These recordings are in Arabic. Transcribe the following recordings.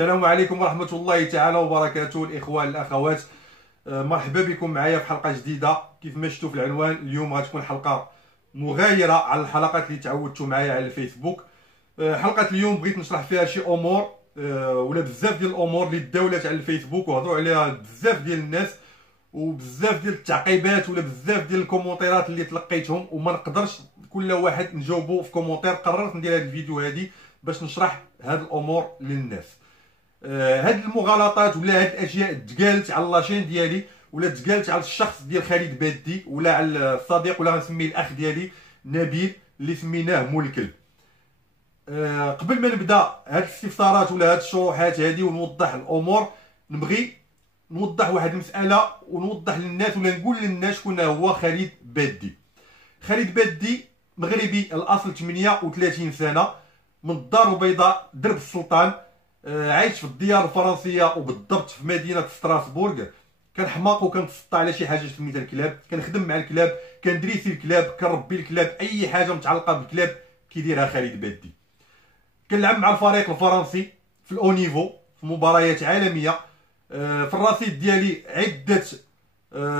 السلام عليكم ورحمة الله تعالى وبركاته. الإخوان الأخوات، مرحبا بكم معايا في حلقة جديدة. كيف ما شفتوا في العنوان، اليوم غتكون حلقة مغايرة على الحلقات اللي تعودتوا معايا على الفيسبوك. حلقة اليوم بغيت نشرح فيها شي أمور ولا بزاف ديال الأمور اللي تداولات على الفيسبوك وهضروا عليها بزاف ديال الناس، وبزاف ديال التعقيبات ولا بزاف ديال الكومونتيرات اللي تلقيتهم، وما نقدرش كل واحد نجاوبو في كومونتير. قررت ندير هذا الفيديو هادي باش نشرح هاد الأمور للناس. هاد المغالطات ولا هاد الاشياء تقالت على لاشين ديالي ولا تقالت على الشخص ديال خالد بادي ولا على الصديق ولا غنسميه الاخ ديالي نبيل اللي سميناه مول الكلب. قبل ما نبدا هاد الاستفسارات ولا هاد الشروحات هادي ونوضح الامور، نبغي نوضح واحد المساله ونوضح للناس ولا نقول للناس شكون هو خالد بادي. خالد بادي مغربي الاصل، 38 سنه، من الدار البيضاء درب السلطان. عايش في الديار الفرنسيه وبالضبط في مدينه ستراسبورغ. كنحماق وكنتسطى على شي حاجه سميتها الكلاب، كنخدم مع الكلاب، كندريسي الكلاب، كنربي الكلاب، اي حاجه متعلقه بالكلاب كيديرها خالد بادي. كنلعب مع الفريق الفرنسي في الاو نيفو في مباريات عالميه. في الرصيد ديالي عده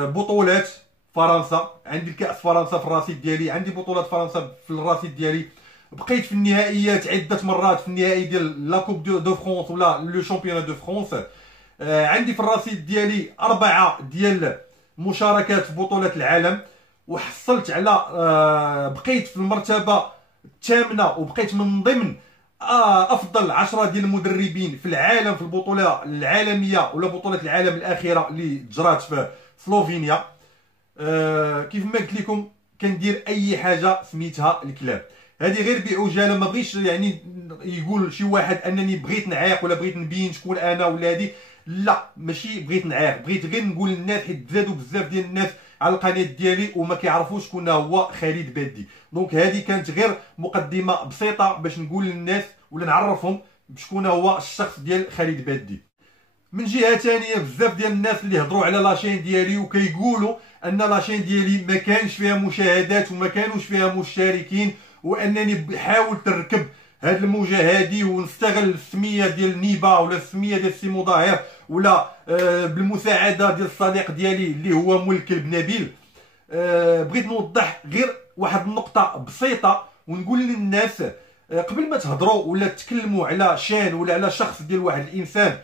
بطولات فرنسا، عندي الكاس فرنسا في الرصيد ديالي، عندي بطولات فرنسا في الرصيد ديالي. بقيت في النهائيات عده مرات، في النهائي ديال لا كوب دو فرونس ولا لو شامبيون دو فرونس. عندي في الرصيد ديالي 4 ديال مشاركات في بطولة العالم، وحصلت على بقيت في المرتبة الثامنة وبقيت من ضمن افضل 10 ديال المدربين في العالم في البطولة العالمية ولا بطولة العالم الأخيرة اللي جرات في سلوفينيا. كيف ما قلت لكم كندير اي حاجة سميتها الكلاب. هذه غير بعجاله، ما بغيتش يعني يقول شي واحد انني بغيت نعاق ولا بغيت نبين شكون انا ولا هذه، لا ماشي بغيت نعاق، بغيت غير نقول للناس حيت زادوا بزاف ديال الناس على القناه ديالي وما كيعرفوش شكون هو خالد بادي. دونك هذه كانت غير مقدمه بسيطه باش نقول للناس ولا نعرفهم بشكون هو الشخص ديال خالد بادي. من جهه ثانيه بزاف ديال الناس اللي هضروا على لاشين ديالي وكيقولوا ان لاشين ديالي ما كانش فيها مشاهدات وما كانوش فيها مشتركين، وانني بحاول نركب هاد الموجه هادي ونستغل السميه ديال نيبا ولا السميه ديال سي مظاهر ولا بالمساعده ديال الصديق ديالي اللي هو مول الكلب نبيل. بغيت نوضح غير واحد النقطه بسيطه ونقول للناس قبل ما تهضروا ولا تكلموا على شان ولا على شخص ديال واحد الانسان،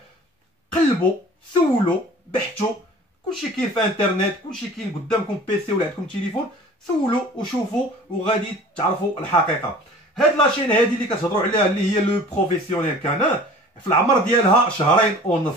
قلبوا، سولوا، بحثوا. كلشي كاين في انترنت، كلشي كاين قدامكم بيسي ولا عندكم تليفون، سولوا وشوفوا وغادي تعرفوا الحقيقه. هاد لاشين هادي اللي كتهضروا عليها اللي هي لو بروفيسيونيل كان في العمر ديالها 2.5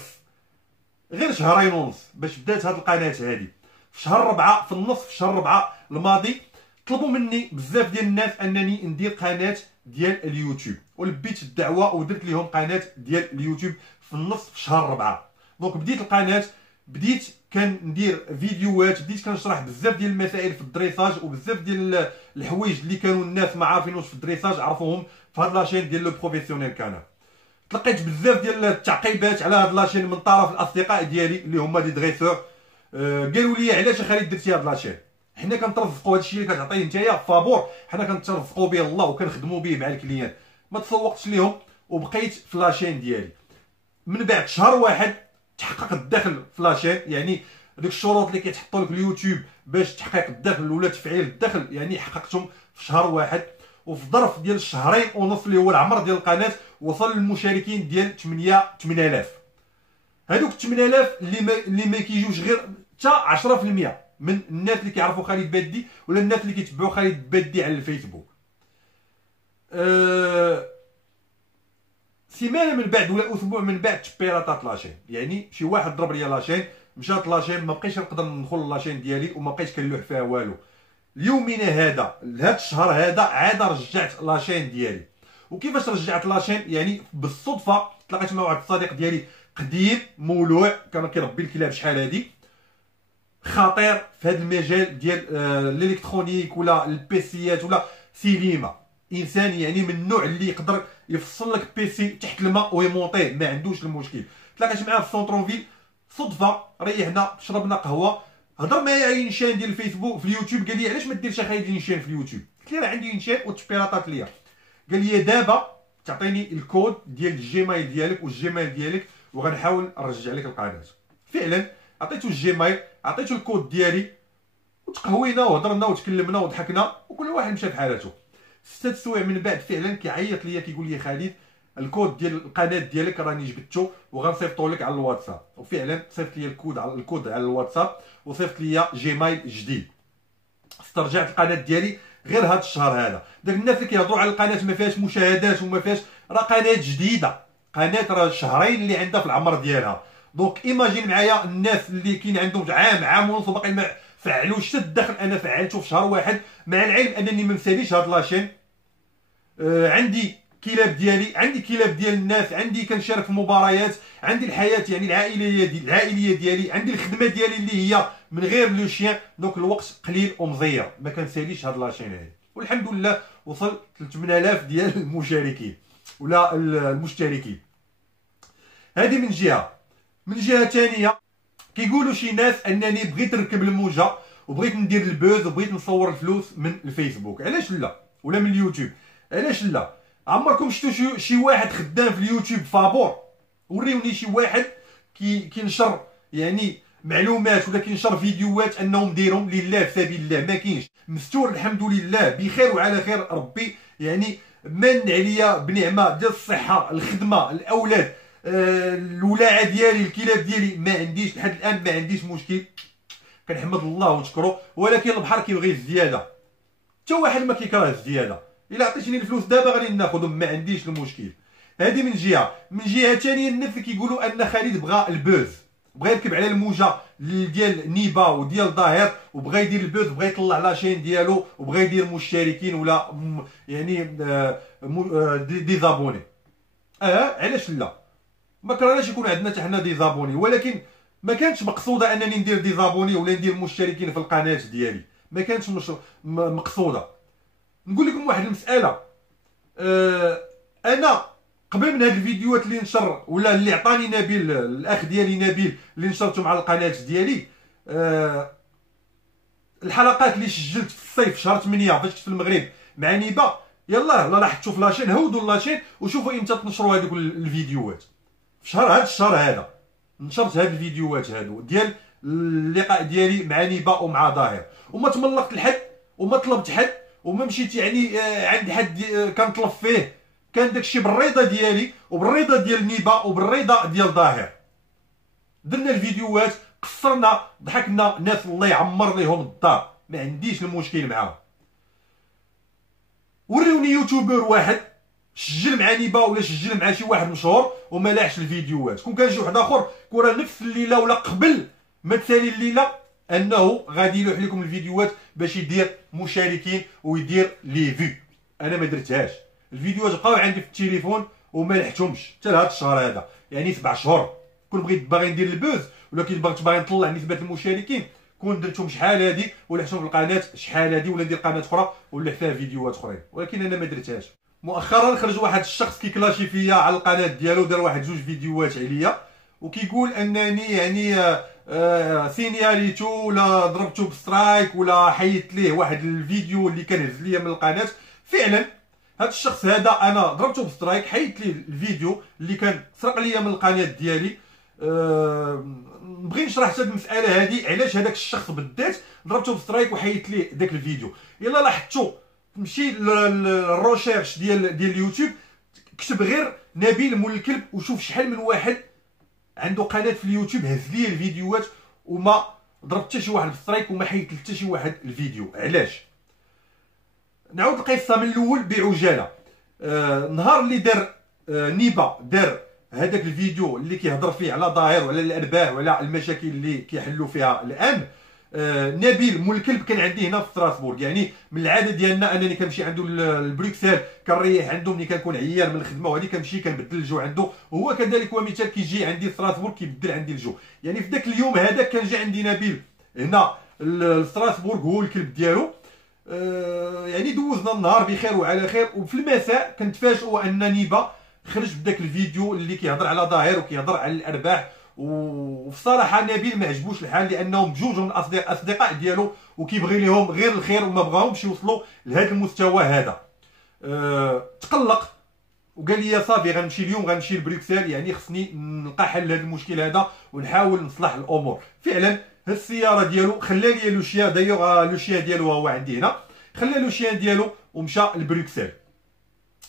غير 2.5 باش بدات هاد القناه هادي. في شهر 4 في النص في شهر 4 الماضي طلبوا مني بزاف ديال الناس انني ندير قناه ديال اليوتيوب، ولبيت الدعوه ودرت لهم قناه ديال اليوتيوب في النص في شهر 4. دونك بديت القناه، بديت كندير فيديوهات، بديت كنشرح بزاف ديال المسائل في الدريساج وبزاف ديال الحوايج اللي كانوا الناس ما عارفينوش في الدريساج عرفوهم في هاد لاشين ديال لو بروفيسيونيل كان. تلقيت بزاف ديال التعقيبات على هاد لاشين من طرف الاصدقاء ديالي اللي هما دي دريسور. قالوا لي علاش خالد درتي هاد لاشين؟ حنا كنترزقوا هادشي اللي كتعطيه نتايا فابور، حنا كنترزقوا به الله وكنخدموا به مع الكليان. ما تسوقتش ليهم وبقيت في لاشين ديالي. من بعد شهر واحد تحقق الدخل في لاشين، يعني ديك الشروط اللي كيتحطوا لك اليوتيوب باش تحقيق الدخل ولا تفعيل الدخل يعني حققتهم في شهر واحد. وفي ظرف ديال 2.5 اللي هو العمر ديال القناه وصل المشاركين ديال 8000. هذوك 8000 اللي ما كيجوش غير حتى 10% من الناس اللي كيعرفوا خالد بادي ولا الناس اللي كيتبعوا خالد بادي على الفيسبوك. سيمانه من بعد ولا اسبوع من بعد تبيراطات لاشين، يعني شي واحد ضرب ليا لاشين، مشات لاشين، ما بقيتش نقدر ندخل لاشين ديالي وما بقيتش كنلوح فيها والو. اليومين هذا لهاد الشهر هذا عاد رجعت لاشين ديالي. وكيفاش رجعت لاشين؟ يعني بالصدفه تلاقيت مع واحد الصديق ديالي قديم مولوع كان كيربي الكلاب شحال هادي، خطير في هذا المجال ديال الالكترونيك ولا البيسيات ولا سينما. انسان يعني من النوع اللي يقدر يفصل لك بيسي تحت الماء ويمونطيه، ما عندوش المشكل. تلاقيت معاه في سونترونفيل صدفه، ريحنا شربنا قهوه، هضر معايا انشان ديال الفيسبوك في اليوتيوب، قال لي علاش ما ديرش خالد انشان في اليوتيوب؟ قلت له راه عندي انشان وتشبيراطات ليا. قال لي دابا تعطيني الكود ديال الجيميل ديالك والجيميل ديالك وغنحاول نرجع لك القناه. فعلا عطيتو الجيميل، عطيتو الكود ديالي، وتقهوينا وهضرنا وتكلمنا وضحكنا وكل واحد مشى بحالته. 6 سوايع من بعد فعلا كيعيط ليا كيقول لي خالد الكود ديال القناه ديالك راني جبدته وغنصيفطو لك على الواتساب. وفعلا صيفط لي الكود على الواتساب وصيفط لي جيميل جديد. استرجعت القناه ديالي غير هذا الشهر هذا. داك الناس اللي كيهضروا على القناه ما فيهاش مشاهدات وما فيهاش، راه قناه جديده، قناه راه شهرين اللي عندها في العمر ديالها. دونك ايماجين معايا الناس اللي كاين عندهم عام ونص وباقي ما فعلوش حتى الدخل، انا فعلته في شهر واحد، مع العلم انني ما مساليش هاد لاشين. عندي كلاب ديالي، عندي كلاب ديال الناس، عندي كنشارك في مباريات، عندي الحياه يعني العائليه ديالي، عندي الخدمه ديالي اللي هي من غير لو شيان. دونك الوقت قليل ومزير، ما كنساليش هاد لاشين هادي. والحمد لله وصل 3000 ديال المشاركين ولا المشتركين. هذه من جهه. من جهه ثانيه كيقولوا شي ناس انني بغيت نركب الموجه وبغيت ندير البوز وبغيت نصور الفلوس من الفيسبوك. علاش لا؟ ولا من اليوتيوب. علاش لا؟ عمركم شفتوا شي واحد خدام في اليوتيوب فابور؟ وريوني شي واحد كينشر يعني معلومات ولا كينشر فيديوهات انهم دايرهم لله في سبيل الله. ما كاينش. مستور الحمد لله بخير وعلى خير. ربي يعني من عليا بنعمه ديال الصحه، الخدمه، الاولاد، الولاعه ديالي، الكلاب ديالي، ما عنديش لحد الان ما عنديش مشكل. كنحمد الله ونشكره. ولكن البحر كيبغي الزياده، حتى واحد ما كيكره الزياده. الا عطيتيني الفلوس دابا غادي ناخذهم، ما عنديش المشكل. هذه من جهه. من جهه ثانيه الناس كيقولوا ان خالد بغى البوز، بغى يركب على الموجه ديال نيبا وديال ظاهر وبغى يدير البوز، بغى يطلع لاشين ديالو وبغى يدير مشتركين ولا يعني دي زابوني. علاش لا؟ ما كرهناش يكون عندنا حتى حنا دي زابوني، ولكن ما كانتش مقصوده انني ندير دي زابوني ولا ندير مشتركين في القناه ديالي. ما كانتش مقصوده. نقول لكم واحد المساله. انا قبل من هاد الفيديوهات اللي نشر ولا اللي عطاني نبيل الاخ ديالي نبيل اللي نشرتهم على القناه ديالي، الحلقات اللي سجلت في الصيف شهر 8 فاش كنت في المغرب مع نيبا، يلاه لا لاحظتوا في لاشين، هودوا لاشين وشوفوا امتى تنشروا هذوك الفيديوهات. في هاد الشهر هذا نشرت هاد الفيديوهات هادو ديال اللقاء ديالي مع نيبا ومع ظاهر، وما تملقت لحد وما طلبت حد وما مشيت يعني عند حد كنطلب فيه. كان داكشي بالرضا ديالي وبالرضا ديال نيبا وبالرضا ديال ظاهر. درنا الفيديوهات، قصرنا، ضحكنا، ناس الله يعمر ليهم الدار، ما عنديش المشكل معاهم. وريوني يوتيوبر واحد سجل مع نيبا ولا سجل مع شي واحد مشهور وما لاحش الفيديوهات. كون كان شي واحد اخر كون نفس الليله ولا قبل ما تسالي الليله انه غادي يلوح لكم الفيديوهات باش يدير مشاركين ويدير لي فيو. انا ما درتهاش. الفيديوهات بقاو عندي في التليفون وما لحتهمش حتى لهذا الشهر هذا، يعني 7 شهور. كون بغيت باغي ندير البوز ولا كنت باغي نطلع نسبه المشاركين كون درتهم شحال هادي ولحتهم في القناه شحال هادي ولا ندير قناه اخرى ولح فيها فيديوهات اخرين، ولكن انا ما درتهاش. مؤخرا خرج واحد الشخص كيكلاشي فيا على القناه ديالو، دار واحد 2 فيديوهات عليا وكيقول انني يعني سينياليتو ولا ضربتو بسترايك ولا حيدت ليه واحد الفيديو اللي كان هز ليا من القناه. فعلا هذا الشخص هذا انا ضربته بسترايك، حيدت ليه الفيديو اللي كان سرق ليا من القناه ديالي. نبغي نشرح حتى المساله هذه علاش هذاك الشخص بالذات ضربته بسترايك وحيدت ليه داك الفيديو. الا لاحظتوا مشي للروشيرش ديال اليوتيوب، كتب غير نبيل مول الكلب وشوف شحال من واحد عنده قناه في اليوتيوب هز لي الفيديوهات وما ضرب حتى شي واحد بسترايك وما حيدت حتى شي واحد الفيديو. علاش؟ نعاود القصه من الاول بعجاله. نهار اللي دار نيبا دار هذاك الفيديو اللي كيهضر فيه على ظاهر وعلى الارباح وعلى المشاكل اللي كيحلوا فيها الان، نبيل مول الكلب كان عندي هنا في ستراسبورغ. يعني من العاده ديالنا انني كنمشي عنده لبروكسل، كنريح عنده ملي كنكون عيان من الخدمه وهذه كنمشي كنبدل الجو عنده، وهو كذلك ومثال كيجي عندي ستراسبورغ كيبدل عندي الجو. يعني في ذاك اليوم هذاك كان جا عندي نبيل هنا لستراسبورغ هو الكلب ديالو. يعني دوزنا النهار بخير وعلى خير، وفي المساء كنتفاجئوا ان نيبا خرج بداك الفيديو اللي كيهضر على ظاهر وكيهضر على الارباح. وبصراحه نبيل ما عجبوش الحال لانهم بجوج من الاصدقاء ديالو وكيبغي لهم غير الخير وما بغاهمش يوصلوا لهذا المستوى هذا. تقلق وقال لي صافي غنمشي اليوم، غنمشي لبروكسل، يعني خصني نلقى حل لهذا المشكل هذا ونحاول نصلح الامور. فعلا هاد السياره ديالو خلى لي لو شيان، دايوغ لو شيان ديالو هو عندي هنا، خلى لو شيان ديالو ومشى لبروكسل.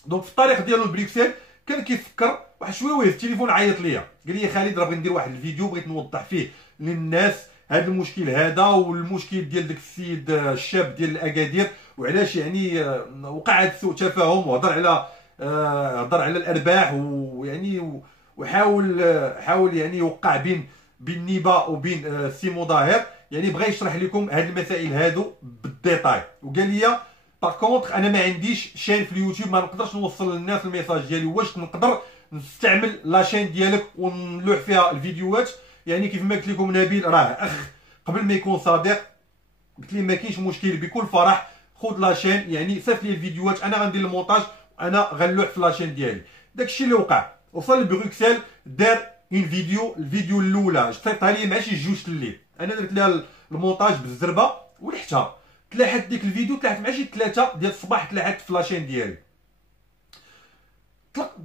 دونك في الطريق ديالو لبروكسل كان كيفكر واحد شويه وهز التليفون عيط ليا، قال لي خالد راه بغيت ندير واحد الفيديو بغيت نوضح فيه للناس هذا المشكل هذا، والمشكل ديال داك السيد الشاب ديال الاكادير، وعلاش يعني وقع هذا سوء تفاهم، وهضر على هضر على الارباح، ويعني حاول يعني يوقع بين نيبا وبين سيمو ظاهر، يعني بغى يشرح لكم هاد المسائل هادو بالديتاي. وقال لي باغ كونطخ انا ما عنديش شين في اليوتيوب، ما نقدرش نوصل للناس الميساج ديالي، واش نقدر نستعمل لاشين ديالك ونلوح فيها الفيديوهات؟ يعني كيف ما قلت لكم نبيل راه اخ قبل ما يكون صديق، قلت لي ما كاينش مشكل، بكل فرح خذ لاشين، يعني صيفط لي الفيديوهات انا غندير المونتاج، انا غنلوح في لاشين ديالي. داكشي اللي وقع. وصل لبروكسل دار الفيديو الاولى صيفطها لي مع شي 2 الليل، انا درت لها المونتاج بالزربه ولحتها، تلاحت ديك الفيديو، تلاحت مع شي 3 ديال الصباح، تلاحت في لاشين ديالي.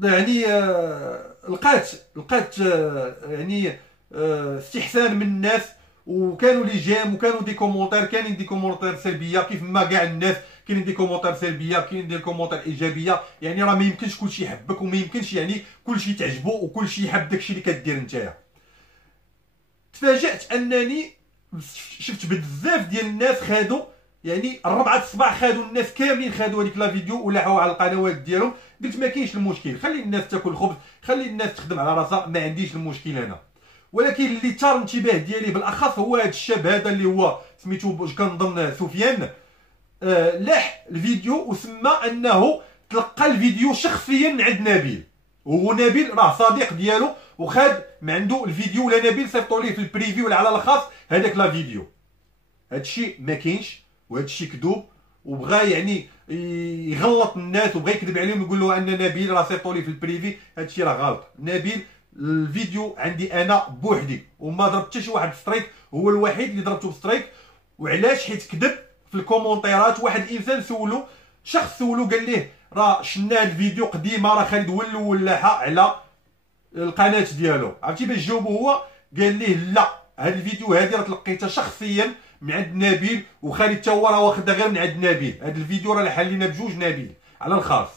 يعني لقات يعني استحسان من الناس، وكانوا لي جيم، وكانوا دي كومونتير، كاينين دي كومونتير سلبيه كيف ما كاع الناس، كاينين دي كومونتير سلبيه، كاينين دي كومونتير ايجابيه. يعني راه ما يمكنش كلشي يحبك، وما يمكنش يعني كلشي تعجبو وكلشي يحب داكشي اللي كدير نتايا. تفاجأت انني شفت بزاف ديال الناس خادوا، يعني 4 الصباح خادوا، الناس كاملين خادوا هذيك لا فيديو ولاحوها على القنوات ديالهم. قلت ما كاينش المشكل، خلي الناس تاكل الخبز، خلي الناس تخدم على راسها، ما عنديش المشكل انا. ولكن اللي ثار الانتباه ديالي بالاخص هو هذا الشاب هذا اللي هو سميتو كنظن سفيان، لاح الفيديو وسمى انه تلقى الفيديو شخصيا من عند نبيل، وهو نبيل راه صديق ديالو، وخاد من عنده الفيديو، ولا نبيل صيفطوا ليه في البريفي ولا على الخاص هذاك لا فيديو. هادشي ما كاينش، وهادشي كذوب، وبغى يعني يغلط الناس، وبغى يكذب عليهم، يقول له ان نبيل راه صيفطوا ليه في البريفي. هادشي راه غلط. نبيل الفيديو عندي انا بوحدي، وما ضربت حتى شي واحد ستريك، هو الوحيد اللي ضربته بستريك. وعلاش؟ حيت كذب في الكومونتيرات. واحد الانسان شخص سولو قال ليه راه شنا الفيديو قديمه، راه خالد هو اللي ولاها على القناه ديالو. عرفتي باش جاوبو؟ هو قال ليه لا، هاد الفيديو هادي راه تلقيتها شخصيا من عند نبيل، وخالد تا هو راه واخدها غير من عند نبيل. هاد الفيديو راه حلينا بجوج نبيل على الخاص.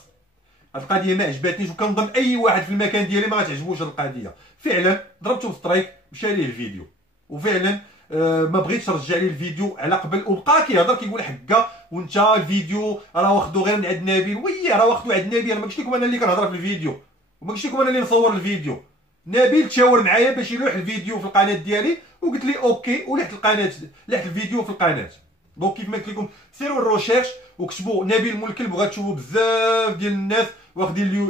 هاد القضيه ما عجباتنيش، وكنظن اي واحد في المكان ديالي ما غتعجبوش هاد القضيه. فعلا ضربته بستريك، مشى ليه الفيديو، وفعلا ما بغيتش نرجع ليه الفيديو على قبل، وبقى كيهضر كيقول حكا وانت الفيديو راه واخدو غير من عند نبيل. وي راه واخدو عند نبيل، انا ما قلتش لكم انا اللي كنهضر في الفيديو، وما قلتش لكم انا اللي نصور الفيديو. نبيل تشاور معايا باش يلوح الفيديو في القناه ديالي، وقلت لي اوكي، ولحت القناه، لحت الفيديو في القناه. دونك كيف ما قلت لكم سيروا الروشيرش وكتبوا نبيل مول الكلب، وغتشوفوا بزاف ديال الناس واخدين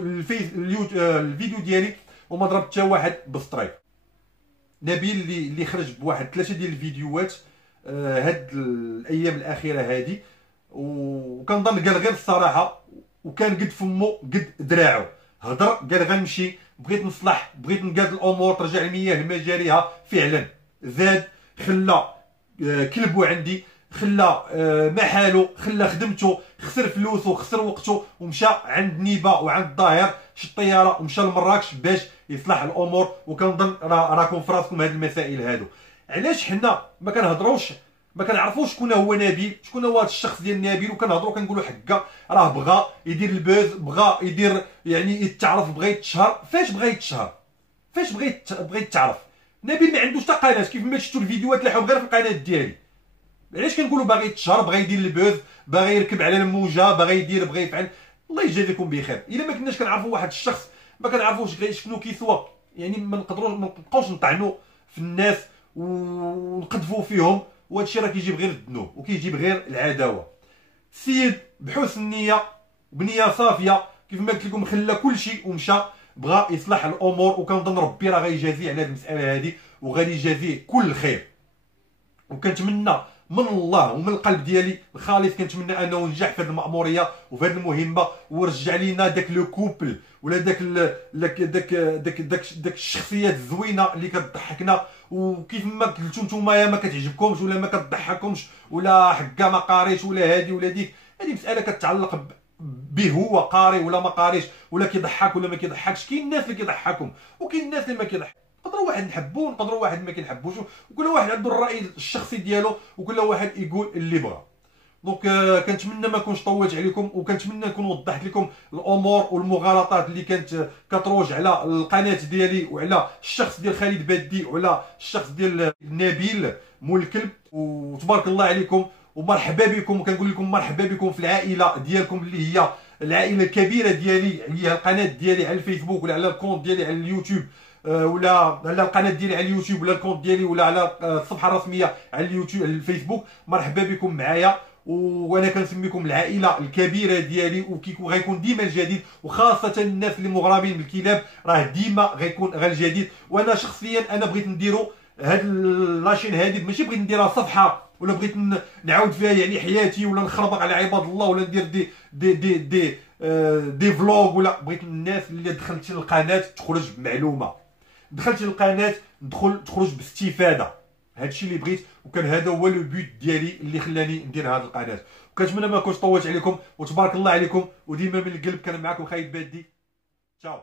الفيديو ديالي، وما ضربت حتى واحد بستريك. نبيل اللي خرج بواحد 3 ديال الفيديوهات هاد الايام الاخيره هادي، وكنظن قال غير الصراحه، وكان قد فمو قد دراعو. هضر قال غنمشي، بغيت نصلح، بغيت نقاد الامور، ترجع المياه لمجاريها. فعلا زاد، خلى كلبو عندي، خلى محالو، خلى خدمته، خسر فلوسه، خسر وقته، ومشى عند نيبا وعند الظاهر، شد الطياره ومشى لمراكش باش يصلح الامور. وكنظن راكم في راسكم هاد المسائل هادو. علاش حنا ما كنهضروش، ما كنعرفوش شكون هو نبيل، شكون هو هذا الشخص ديال نبيل، وكنهضروا كنقولوا حكا راه بغى يدير البوز، بغى يدير يعني يتعرف، بغى يتشهر. فاش بغى يتشهر؟ فاش بغى يتعرف؟ نبيل ما عندوش حتى قناه، كيف ما شفتوا الفيديوهات لاحهم غير في القناه ديالي. علاش كنقولوا باغي يتشهر، باغي يدير البوز، باغي يركب على الموجه، باغي يدير، باغي يفعل؟ الله يجازيكم بخير. الا ما كناش كنعرفوا واحد الشخص، ما كنعرفوش شنو كيسوى، يعني ما نبقاوش نطعنوا في الناس ونقذفوا فيهم، وهذا الشيء راه كيجيب غير الذنوب وكيجيب غير العداوه. السيد بحسن النيه وبنيه صافيه كيف ما قلت لكم خلى كل شيء ومشى، بغى يصلح الامور، وكنظن ربي راه غيجازيه على هذه المساله هذه، وغادي يجازيه كل خير. وكنتمنى من الله ومن القلب ديالي الخالص، كنتمنى انه ننجح في هذه المأموريه وفي هذه المهمه، ورجع لينا داك لو كوبل، ولا داك الشخصيات الزوينه اللي كتضحكنا. وكيف ما قلتو نتوما ما كتعجبكمش ولا ما كتضحككمش ولا حكا ما قاريش ولا هادي ولا ديك، هذه مساله كتعلق به هو قاري ولا ما قاريش، ولا كيضحك ولا ما كيضحكش. كاين الناس اللي كيضحكهم وكاين الناس اللي ما كيضحك. نقدروا واحد نحبوه ونقدروا واحد ما كنحبوش، وكل واحد عنده الراي الشخصي ديالو، وكل واحد يقول اللي بغا. دونك كنتمنى ما نكونش طولت عليكم، وكنتمنى نكون وضحت لكم الامور والمغالطات اللي كانت كتروج على القناه ديالي وعلى الشخص ديال خالد بادي وعلى الشخص ديال نبيل مول الكلب. وتبارك الله عليكم ومرحبا بكم، وكنقول لكم مرحبا بكم في العائله ديالكم اللي هي العائله الكبيره ديالي، اللي هي القناه ديالي على الفيسبوك ولا على الكونت ديالي على اليوتيوب، ولا على القناه ديالي على اليوتيوب ولا الكونت ديالي ولا على الصفحه الرسميه على اليوتيوب على الفيسبوك. مرحبا بكم معايا، وانا كنسميكم العائله الكبيره ديالي، وغيكون ديما الجديد، وخاصه الناس اللي مغرمين بالكلاب راه ديما غيكون غير الجديد. وانا شخصيا انا بغيت نديرو هاد لاشين هادي، ماشي بغيت نديرها صفحه ولا بغيت نعاود فيها يعني حياتي ولا نخربق على عباد الله ولا ندير دي فلوغ، ولا بغيت الناس اللي دخلت القناه تخرج بمعلومه، دخلت القناه تخرج باستفاده. هادشي اللي بغيت، وكان هذا هو لو بوت ديالي اللي خلاني ندير هذه القناه. وكنتمنى ما نكونش طولت عليكم، وتبارك الله عليكم، وديما من القلب كان معكم خالد بادي. تشاو.